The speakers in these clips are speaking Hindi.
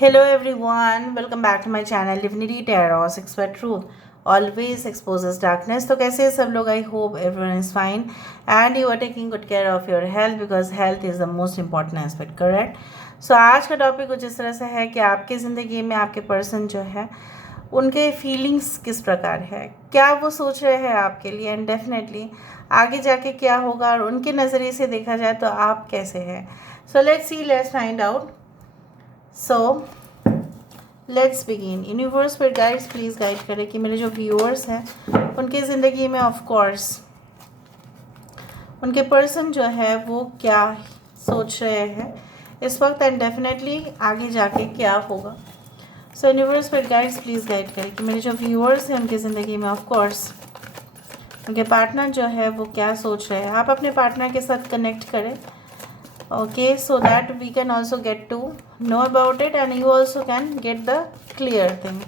Hello everyone, welcome back to my channel Divinity Tarot Expert Truth always exposes darkness. तो कैसे हैं सब लोग? I hope everyone is fine and you are taking good care of your health because health is the most important aspect, correct? So आज का टॉपिक कुछ इस तरह से है कि आपकी ज़िंदगी में आपके पर्सन जो है उनके फीलिंग्स किस प्रकार है, क्या वो सोच रहे हैं आपके लिए एंड डेफिनेटली आगे जाके क्या होगा और उनके नज़रिए से देखा जाए तो आप कैसे हैं. सो let's see, let's find out. So let's begin. Universe पर गाइड्स प्लीज़ गाइड करें कि मेरे जो व्यूअर्स हैं उनकी ज़िंदगी में ऑफ कोर्स उनके पर्सन जो है वो क्या सोच रहे हैं इस वक्त एंड डेफिनेटली आगे जाके क्या होगा. सो यूनिवर्स पर गाइड्स प्लीज़ गाइड करें कि मेरे जो व्यूअर्स हैं उनकी ज़िंदगी में ऑफ कोर्स उनके पार्टनर जो है वो क्या सोच रहे हैं. आप अपने पार्टनर के साथ कनेक्ट करें, okay, so that we can also get to know about it and you also can get the clear thing.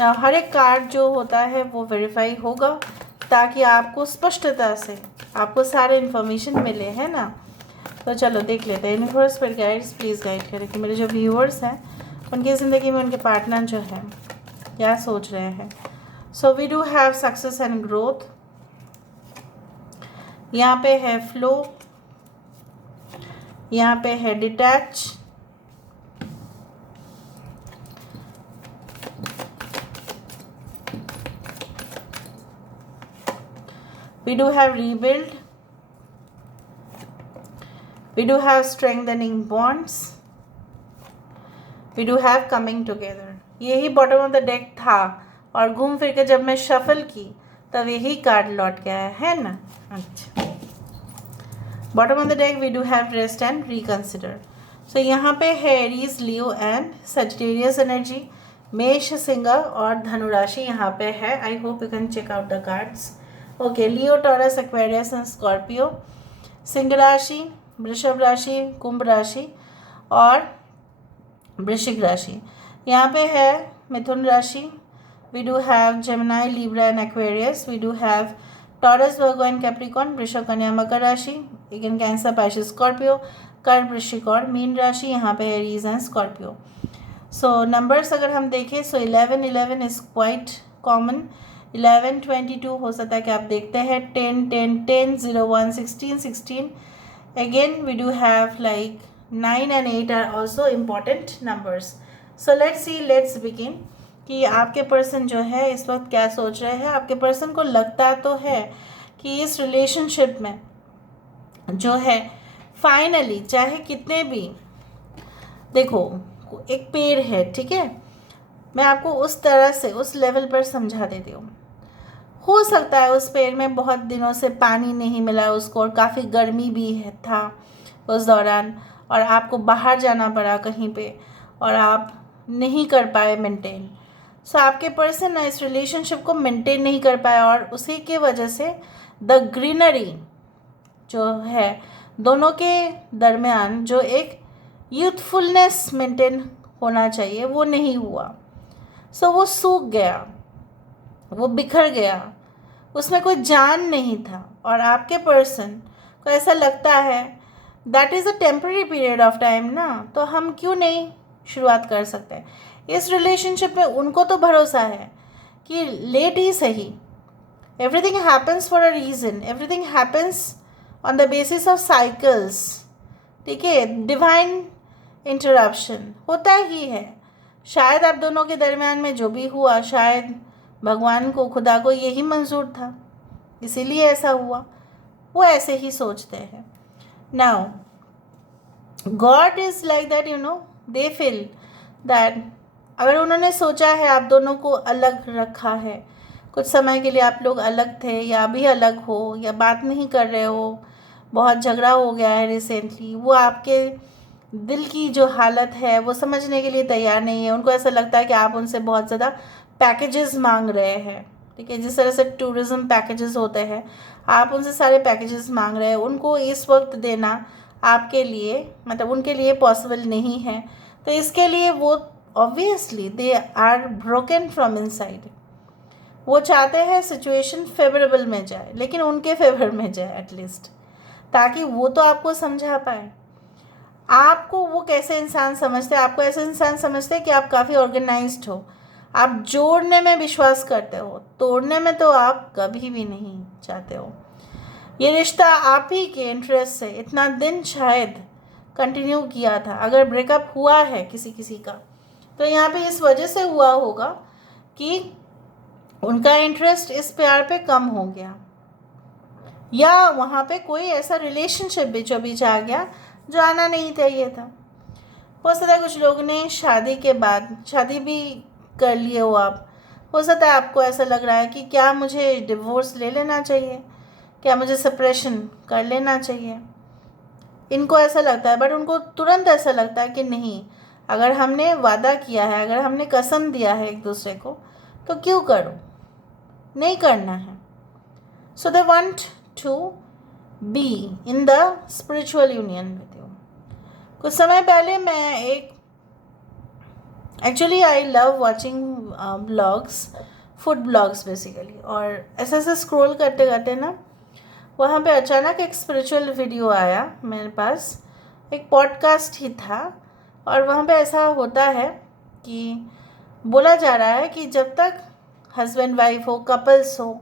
now हर एक कार्ड जो होता है वो वेरीफाई होगा ताकि आपको स्पष्टता से आपको सारे इन्फॉर्मेशन मिले, है ना. तो चलो देख लेते हैं. यूनिवर्स पर गाइड्स प्लीज़ गाइड करें कि मेरे जो व्यूअर्स हैं उनकी ज़िंदगी में उनके पार्टनर जो है क्या सोच रहे हैं. So we do have success and growth. यहाँ पे है फ्लो, यहाँ पे है detach, we do have rebuild, we do have strengthening bonds, we do have coming together. यही बॉटम ऑफ द डेक था और घूम फिर के जब मैं शफल की तब यही कार्ड लौट गया है ना. अच्छा, bottom of the deck we do have rest and reconsider. So यहाँ पे है Aries, Leo and Sagittarius energy, मेष, सिंह और धनु राशि यहाँ पे है. I hope you can check out the cards. Okay, Leo, Taurus, Aquarius and Scorpio, सिंह राशि, वृषभ राशि, कुंभ राशि और वृश्चिक राशि. यहाँ पे है मिथुन राशि. We do have Gemini, Libra and Aquarius. We do have Taurus, Virgo and Capricorn, Vrishabh, Kanya, मकर राशि, अगेन कैंसर, पाइसेस, स्कॉर्पियो, कर्क, वृश्चिक और मीन राशि. यहाँ पे Aries and Scorpio. So numbers अगर हम देखें सो 11 इज़ क्वाइट कॉमन. 11, 22 हो सकता है कि आप देखते हैं. 10, 10, 10, 0, 1, 16, 16. Again we do have like 9 and 8 are also important numbers. So let's see, let's begin कि आपके पर्सन जो है इस वक्त क्या सोच रहे हैं. आपके पर्सन को लगता तो है कि इस रिलेशनशिप में जो है फाइनली चाहे कितने भी, देखो एक पेड़ है, ठीक है, मैं आपको उस तरह से उस लेवल पर समझा देती हूँ. हो सकता है उस पेड़ में बहुत दिनों से पानी नहीं मिला उसको और काफ़ी गर्मी भी है था उस दौरान और आपको बाहर जाना पड़ा कहीं पे और आप नहीं कर पाए मेंटेन. सो आपके पर्सन ना इस रिलेशनशिप को मेंटेन नहीं कर पाया और उसी की वजह से द ग्रीनरी जो है दोनों के दरमियान जो एक यूथफुलनेस मेंटेन होना चाहिए वो नहीं हुआ. सो वो सूख गया, वो बिखर गया, उसमें कोई जान नहीं था और आपके पर्सन को ऐसा लगता है that is a temporary period of time ना, तो हम क्यों नहीं शुरुआत कर सकते. इस रिलेशनशिप में उनको तो भरोसा है कि लेट ही सही, everything happens for a reason, everything happens on the basis of cycles, ठीक है. डिवाइन इंटरप्शन होता ही है. शायद आप दोनों के दरमियान में जो भी हुआ शायद भगवान को, खुदा को यही मंजूर था, इसीलिए ऐसा हुआ. वो ऐसे ही सोचते हैं. Now God is like that, you know, they feel that अगर उन्होंने सोचा है आप दोनों को अलग रखा है, कुछ समय के लिए आप लोग अलग थे या अभी अलग हो या बात नहीं कर रहे हो, बहुत झगड़ा हो गया है रिसेंटली, वो आपके दिल की जो हालत है वो समझने के लिए तैयार नहीं है. उनको ऐसा लगता है कि आप उनसे बहुत ज़्यादा पैकेजेस मांग रहे हैं, ठीक है. जिस तरह से टूरिज़्म पैकेजेस होते हैं आप उनसे सारे पैकेजेस मांग रहे हैं. उनको इस वक्त देना आपके लिए मतलब उनके लिए पॉसिबल नहीं है. तो इसके लिए वो obviously they are broken from inside. वो चाहते हैं सिचुएशन फेवरेबल में जाए लेकिन उनके फेवर में जाए एटलीस्ट, ताकि वो तो आपको समझा पाए. आपको वो कैसे इंसान समझते हैं, आपको ऐसे इंसान समझते हैं कि आप काफ़ी ऑर्गेनाइज्ड हो, आप जोड़ने में विश्वास करते हो, तोड़ने में तो आप कभी भी नहीं चाहते हो। ये रिश्ता आप ही के इंटरेस्ट से इतना दिन शायद कंटिन्यू किया था। अगर ब्रेकअप हुआ है किसी किसी का तो यहाँ पे इस वजह से हुआ होगा कि उनका इंटरेस्ट इस प्यार पे कम हो गया, या वहाँ पे कोई ऐसा रिलेशनशिप बीचों बीच आ गया जो आना नहीं चाहिए था। हो सकता है कुछ लोग ने शादी के बाद शादी भी कर लिए हो आप, हो सकता है आपको ऐसा लग रहा है कि क्या मुझे डिवोर्स ले लेना चाहिए, क्या मुझे सेपरेशन कर लेना चाहिए। इनको ऐसा लगता है, बट उनको तुरंत ऐसा लगता है कि नहीं, अगर हमने वादा किया है, अगर हमने कसम दिया है एक दूसरे को, तो क्यों करूं, नहीं करना है। So they want to be in the spiritual union with you. कुछ समय पहले मैं actually I love watching blogs, food blogs basically, और ऐसे ऐसे स्क्रॉल करते करते ना वहाँ पे अचानक एक स्पिरिचुअल वीडियो आया मेरे पास, एक पॉडकास्ट ही था, और वहाँ पे ऐसा होता है कि बोला जा रहा है कि जब तक हस्बैंड वाइफ हो, कपल्स हो,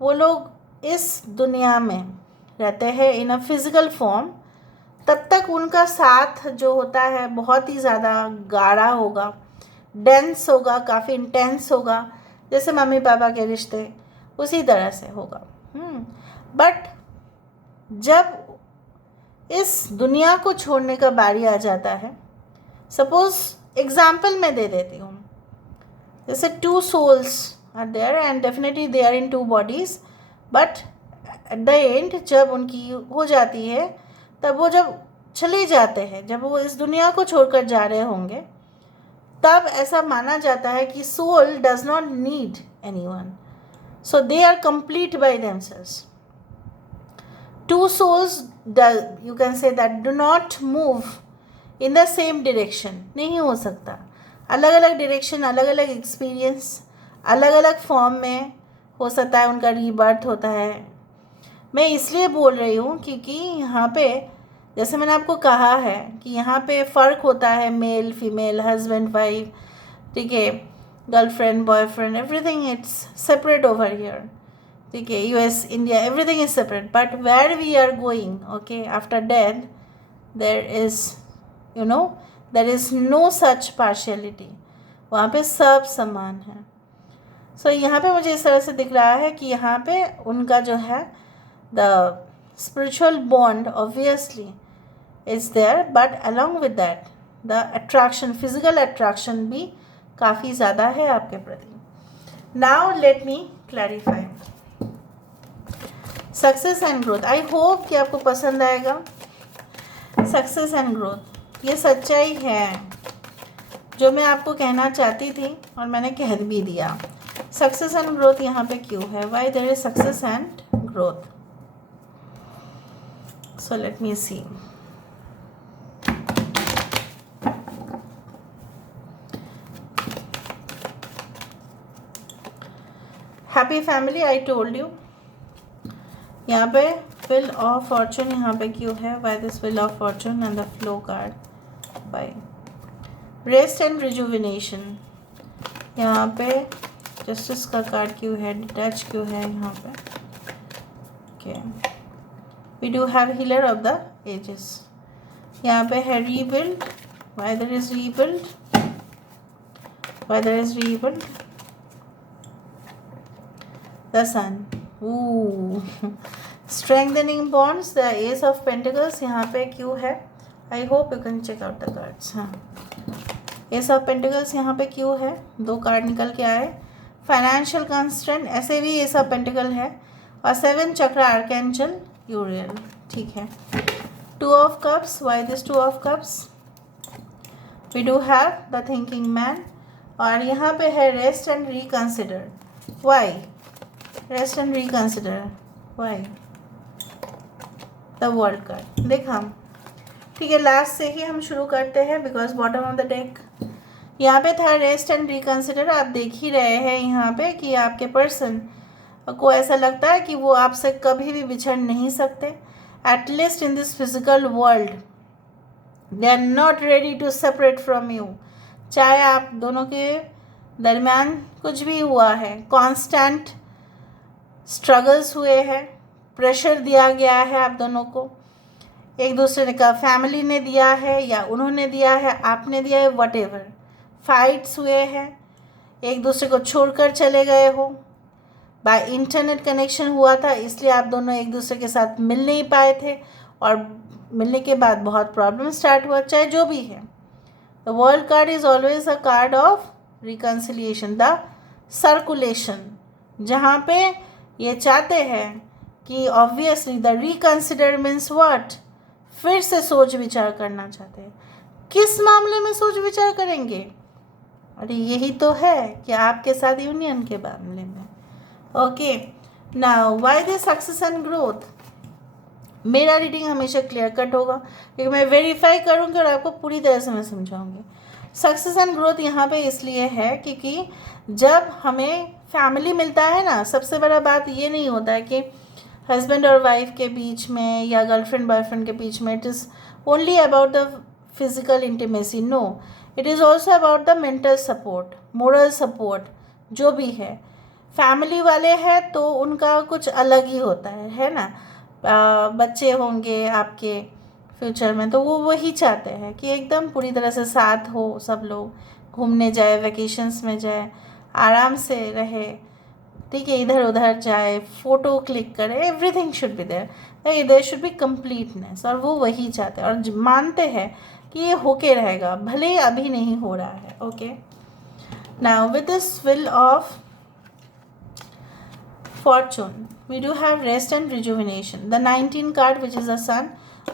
वो लोग इस दुनिया में रहते हैं इन अ फिज़िकल फॉर्म, तब तक उनका साथ जो होता है बहुत ही ज़्यादा गाढ़ा होगा, डेंस होगा, काफ़ी इंटेंस होगा, जैसे मम्मी पापा के रिश्ते उसी तरह से होगा। बट जब इस दुनिया को छोड़ने का बारी आ जाता है, सपोज एग्जाम्पल मैं दे देती हूँ, जैसे 2 souls are there and definitely they are in 2 bodies, but at the end जब उनकी हो जाती है, तब वो जब चले जाते हैं, जब वो इस दुनिया को छोड़कर जा रहे होंगे, तब ऐसा माना जाता है कि soul does not need anyone, so they are complete by themselves. 2 souls, you can say that, do not move in the same direction, नहीं हो सकता। अलग अलग डायरेक्शन, अलग अलग एक्सपीरियंस, अलग अलग फॉर्म में हो सकता है उनका रीबर्थ होता है। मैं इसलिए बोल रही हूँ क्योंकि यहाँ पे जैसे मैंने आपको कहा है कि यहाँ पे फ़र्क होता है मेल फीमेल, हस्बैंड वाइफ, ठीक है, girlfriend boyfriend, everything it's separate over here, ठीक है, US India everything is separate, but where we are going, okay, after death there is there is no such partiality, वहाँ पे सब समान है। सो यहाँ पे मुझे इस तरह से दिख रहा है कि यहाँ पे उनका जो है the spiritual bond obviously is there, but along with that the attraction, physical attraction भी काफ़ी ज़्यादा है आपके प्रति। Now let me clarify success and growth. I hope कि आपको पसंद आएगा। सक्सेस एंड ग्रोथ, ये सच्चाई है जो मैं आपको कहना चाहती थी और मैंने कह भी दिया। सक्सेस एंड ग्रोथ यहाँ पे क्यों है, why there is success and growth. So let me see. Happy family, I told you. यहाँ पे व्हील ऑफ फॉर्चून यहाँ पे क्यों है, why this wheel of fortune and the flow card, by rest and rejuvenation. यहाँ पे जस्टिस का कार्ड क्यों है, डिटैच क्यों है यहाँ पे, okay. We do have healer of the ages. यहाँ पे है rebuild, why there is rebuild, why there is rebuild, the sun, strengthening bonds, the ace of pentacles यहाँ पे क्यों है, I hope you can check out the cards. हाँ, एस ऑफ पेंटिकल्स यहाँ पे क्यों है, 2 कार्ड निकल के आए। फाइनेंशियल कंस्ट्रेंट, ऐसे भी एस ऑफ पेंटिकल है, और 7 चक्र आर्कएंजल यूरियल, ठीक है। 2 of cups, why this 2 of cups, we do have the thinking man, और यहाँ पे है rest and reconsider, why rest and reconsider, why the world card. देखा, ठीक है, लास्ट से ही हम शुरू करते हैं because bottom of the deck यहाँ पे था रेस्ट एंड रिकंसिडर। आप देख ही रहे हैं यहाँ पे कि आपके पर्सन को ऐसा लगता है कि वो आपसे कभी भी बिछड़ नहीं सकते, at least in this physical world they are not ready to separate from you. चाहे आप दोनों के दरमियान कुछ भी हुआ है, कांस्टेंट स्ट्रगल्स हुए हैं, प्रेशर दिया गया है आप दोनों को, एक दूसरे का फैमिली ने दिया है या उन्होंने दिया है, आपने दिया है, व्हाटएवर, फाइट्स हुए हैं, एक दूसरे को छोड़कर चले गए हो, बाय इंटरनेट कनेक्शन हुआ था इसलिए आप दोनों एक दूसरे के साथ मिल नहीं पाए थे और मिलने के बाद बहुत प्रॉब्लम स्टार्ट हुआ, चाहे जो भी है। The world card is always a card of reconciliation, the circulation, जहाँ पे ये चाहते हैं कि obviously the reconsider means what, फिर से सोच विचार करना चाहते हैं। किस मामले में सोच विचार करेंगे? अरे यही तो है कि आपके साथ यूनियन के मामले में। Okay, now why this success and growth. मेरा रीडिंग हमेशा क्लियर कट होगा क्योंकि मैं वेरीफाई करूँगी और आपको पूरी तरह से मैं समझाऊंगी। सक्सेस एंड ग्रोथ यहाँ पे इसलिए है क्योंकि जब हमें फैमिली मिलता है ना, सबसे बड़ा बात ये नहीं होता है कि हस्बैंड और वाइफ के बीच में या गर्लफ्रेंड बॉयफ्रेंड के बीच में it is only about the physical intimacy, no, it is also about the mental support, moral support, जो भी है। फैमिली वाले हैं तो उनका कुछ अलग ही होता है ना। बच्चे होंगे आपके फ्यूचर में तो वो वही चाहते हैं कि एकदम पूरी तरह से साथ हो, सब लोग घूमने जाए, वेकेशंस में जाए, आराम से रहे, ठीक है, इधर उधर जाए, फ़ोटो क्लिक करे, everything should be there should be completeness, और वो वही चाहते हैं और मानते हैं कि ये होके रहेगा भले ही अभी नहीं हो रहा है। Okay, now with this wheel of fortune we do have rest and rejuvenation, the 19 card which is the sun,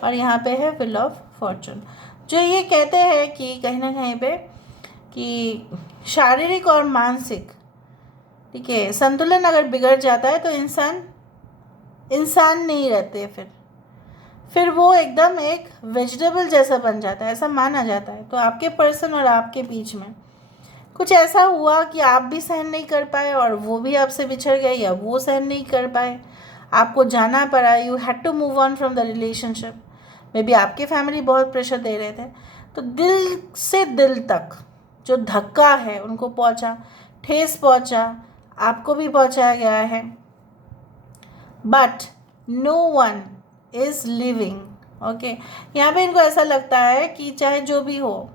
और यहाँ पे है विल ऑफ फॉर्चून, जो ये कहते हैं कि कहीं ना कहीं पे कि शारीरिक और मानसिक, ठीक है, संतुलन अगर बिगड़ जाता है तो इंसान नहीं रहते, फिर वो एकदम एक वेजिटेबल जैसा बन जाता है, ऐसा माना जाता है। तो आपके पर्सन और आपके बीच में कुछ ऐसा हुआ कि आप भी सहन नहीं कर पाए और वो भी आपसे बिछड़ गए, या वो सहन नहीं कर पाए, आपको जाना पड़ा, you had to move on from the relationship. Maybe आपके फैमिली बहुत प्रेशर दे रहे थे, तो दिल से दिल तक जो धक्का है उनको पहुंचा, ठेस पहुंचा, आपको भी पहुंचाया गया है, but no one is living. Okay, यहाँ पे इनको ऐसा लगता है कि चाहे जो भी हो,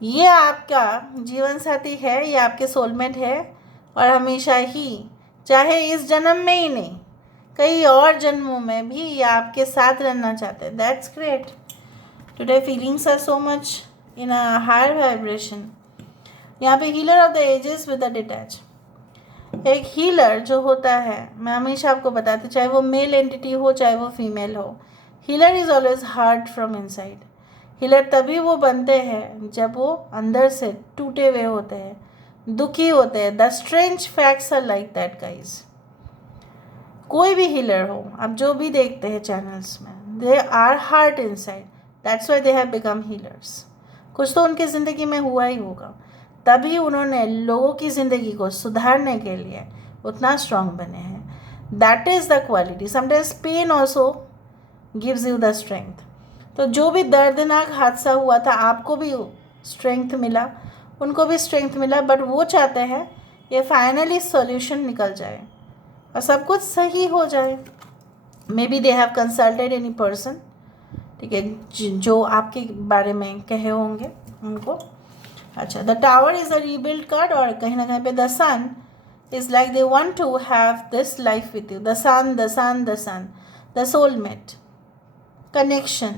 ये आपका जीवन साथी है, ये आपके सोलमेट है, और हमेशा ही, चाहे इस जन्म में ही नहीं, कई और जन्मों में भी ये आपके साथ रहना चाहते हैं। That's great. Today feelings are so much in a higher vibration. यहाँ पे healer of the ages with the detach, एक हीलर जो होता है, मैं हमेशा आपको बताती हूँ, चाहे वो मेल एंटिटी हो चाहे वो फीमेल हो, healer is always heart from inside. Healer तभी वो बनते हैं जब वो अंदर से टूटे हुए होते हैं, दुखी होते हैं। The strange facts are like that guys. कोई भी हीलर हो, आप जो भी देखते हैं चैनल्स में, they are hurt inside, that's why they have become healers. कुछ तो उनकी ज़िंदगी में हुआ ही होगा, तभी उन्होंने लोगों की ज़िंदगी को सुधारने के लिए उतना स्ट्रांग बने हैं। That is the quality. Sometimes pain also gives you the strength. तो जो भी दर्दनाक हादसा हुआ था, आपको भी स्ट्रेंथ मिला, उनको भी स्ट्रेंथ मिला, बट वो चाहते हैं ये फाइनली सॉल्यूशन निकल जाए और सब कुछ सही हो जाए। May be they have consulted any person, ठीक है, जो आपके बारे में कहे होंगे उनको। अच्छा, the tower is a rebuild card, और कहीं ना कहीं पे the sun is like they want to have this life with you. The sun, the sun, the sun, the soulmate connection.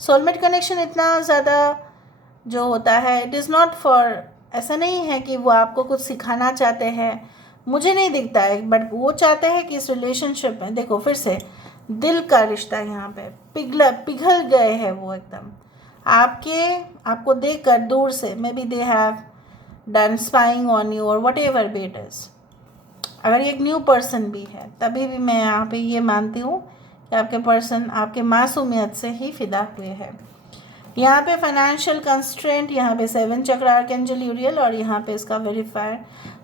Soulmate connection इतना ज़्यादा जो होता है, इट इज़ नॉट फॉर, ऐसा नहीं है कि वो आपको कुछ सिखाना चाहते हैं, मुझे नहीं दिखता है, बट वो चाहते हैं कि इस रिलेशनशिप में, देखो फिर से दिल का रिश्ता यहाँ पे पिघल गए हैं वो एकदम आपको देखकर दूर से। Maybe they have done spying on you और whatever be it is. अगर एक न्यू पर्सन भी है तभी भी मैं यहाँ पे ये मानती हूँ कि आपके पर्सन आपके मासूमियत से ही फिदा हुए हैं। यहाँ पे फाइनेंशियल कंस्ट्रेंट, यहाँ पे 7 चक्र आर्कएंजल यूरियल, और यहाँ पे इसका वेरीफायर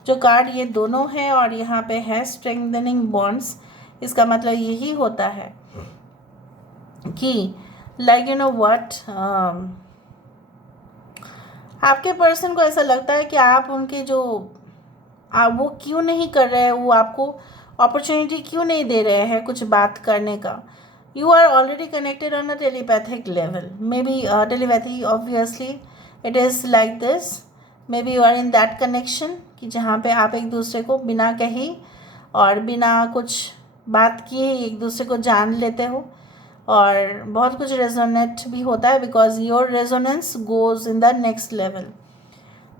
जो कार्ड, ये दोनों है, और यहाँ पे है स्ट्रेंथनिंग बॉन्ड्स। इसका मतलब यही होता है कि लाइक यू नो व्हाट, आपके पर्सन को ऐसा लगता है कि आप उनके जो आप वो क्यों नहीं कर रहे हैं, वो आपको अपॉर्चुनिटी क्यों नहीं दे रहे हैं कुछ बात करने का. You are already connected on a telepathic level. Maybe telepathy obviously it is like this. Maybe you are in that connection कि जहाँ पे आप एक दूसरे को बिना कही और बिना कुछ बात किए एक दूसरे को जान लेते हो, और बहुत कुछ रेजोनेट भी होता है because your resonance goes in the next level.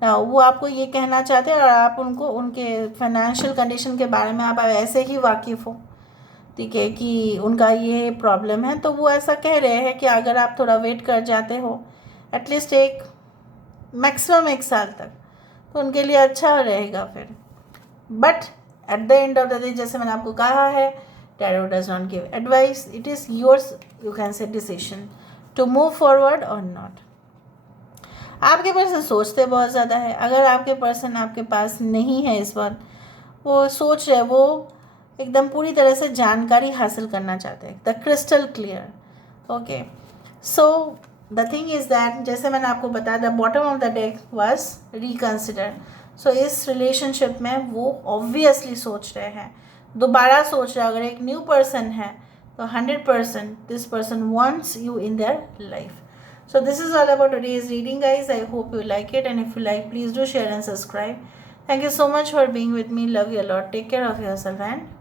वो आपको ये कहना चाहते हैं और आप उनको उनके फाइनेंशियल कंडीशन के बारे में आप ऐसे ही वाकिफ़ हो, ठीक है, कि उनका ये प्रॉब्लम है. तो वो ऐसा कह रहे हैं कि अगर आप थोड़ा वेट कर जाते हो एटलीस्ट एक मैक्सिमम 1 साल तक, तो उनके लिए अच्छा रहेगा फिर. But at the end of the day, जैसे मैंने आपको कहा है, tarot does not give advice. It is yours, you can say, decision to move forward और नॉट. आपके पर्सन सोचते बहुत ज़्यादा है. अगर आपके पर्सन आपके पास नहीं है इस बार, वो सोच रहे, वो एकदम पूरी तरह से जानकारी हासिल करना चाहते हैं, the crystal clear. Okay, so the thing is that, जैसे मैंने आपको बताया, the bottom of the deck was reconsider. So इस रिलेशनशिप में वो ऑब्वियसली सोच रहे हैं, दोबारा सोच रहे हैं. अगर एक न्यू पर्सन है तो 100% this person wants you in their life. So this is all about today's reading, guys. I hope you like it, and if you like, please do share and subscribe. Thank you so much for being with me. Love you a lot. Take care of yourself and